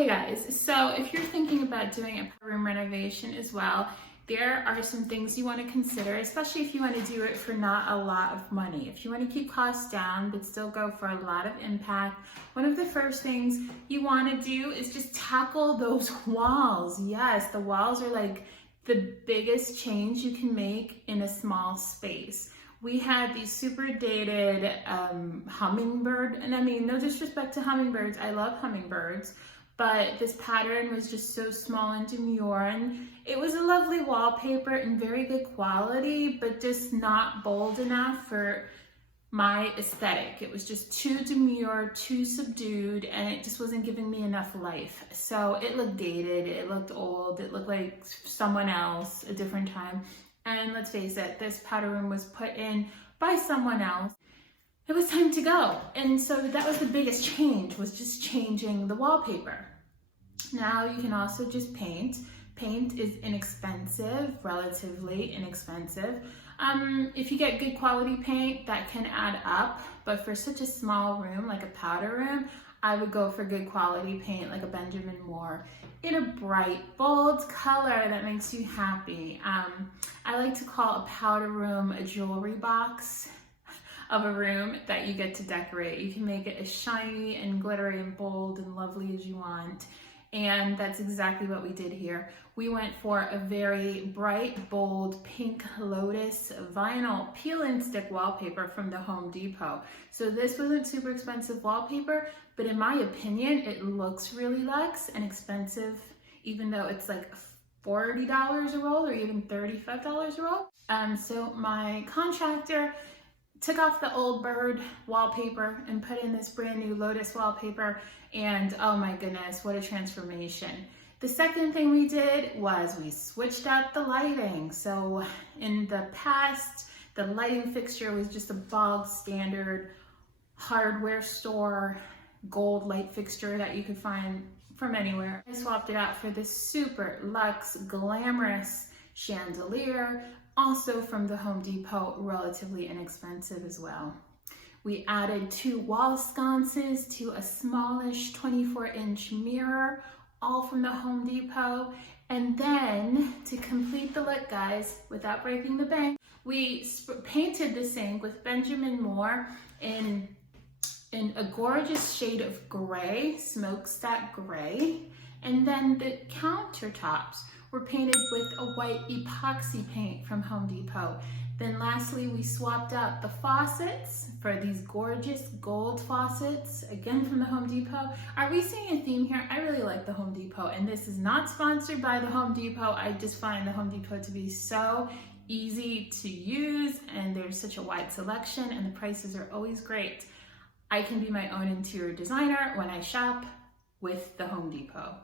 Okay guys, so if you're thinking about doing a room renovation as well, there are some things you want to consider, especially if you want to do it for not a lot of money. If you want to keep costs down but still go for a lot of impact, one of the first things you want to do is just tackle those walls. Yes, the walls are like the biggest change you can make in a small space. We had these super dated hummingbird, and I mean, no disrespect to hummingbirds, I love hummingbirds, but this pattern was just so small and demure, and it was a lovely wallpaper and very good quality, but just not bold enough for my aesthetic. It was just too demure, too subdued, and it just wasn't giving me enough life. So it looked dated, it looked old, it looked like someone else, a different time. And let's face it, this powder room was put in by someone else. It was time to go. And so that was the biggest change, was just changing the wallpaper. Now you can also just paint. Paint is inexpensive, relatively inexpensive. If you get good quality paint, that can add up, but for such a small room, like a powder room, I would go for good quality paint, like a Benjamin Moore, in a bright, bold color that makes you happy. I like to call a powder room a jewelry box of a room that you get to decorate. You can make it as shiny and glittery and bold and lovely as you want. And that's exactly what we did here. We went for a very bright, bold pink Lotus vinyl peel and stick wallpaper from the Home Depot. So this wasn't super expensive wallpaper, but in my opinion, it looks really luxe and expensive, even though it's like $40 a roll or even $35 a roll. So my contractor took off the old bird wallpaper and put in this brand new Lotus wallpaper, and oh my goodness, what a transformation. The second thing we did was we switched out the lighting. So in the past, the lighting fixture was just a bog standard hardware store gold light fixture that you could find from anywhere. I swapped it out for this super luxe, glamorous chandelier, also from the Home Depot, relatively inexpensive as well. We added 2 wall sconces to a smallish 24-inch mirror, all from the Home Depot. And then to complete the look, guys, without breaking the bank, we painted the sink with Benjamin Moore in a gorgeous shade of gray, smokestack gray. And then the countertops were painted with a white epoxy paint from Home Depot. Then lastly, we swapped out the faucets for these gorgeous gold faucets, again from the Home Depot. Are we seeing a theme here? I really like the Home Depot, and this is not sponsored by the Home Depot. I just find the Home Depot to be so easy to use, and there's such a wide selection, and the prices are always great. I can be my own interior designer when I shop with the Home Depot.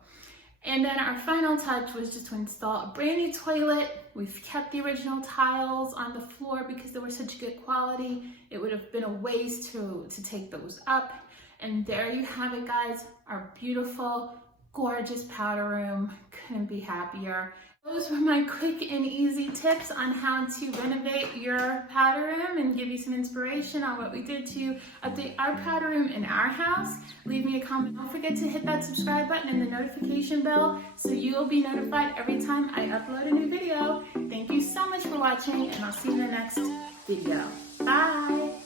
And then our final touch was just to install a brand new toilet. We've kept the original tiles on the floor because they were such good quality. It would have been a waste to take those up. And there you have it, guys. Our beautiful, gorgeous powder room. Couldn't be happier. Those were my quick and easy tips on how to renovate your powder room and give you some inspiration on what we did to update our powder room in our house. Leave me a comment. Don't forget to hit that subscribe button and the notification bell so you'll be notified every time I upload a new video. Thank you so much for watching, and I'll see you in the next video. Bye!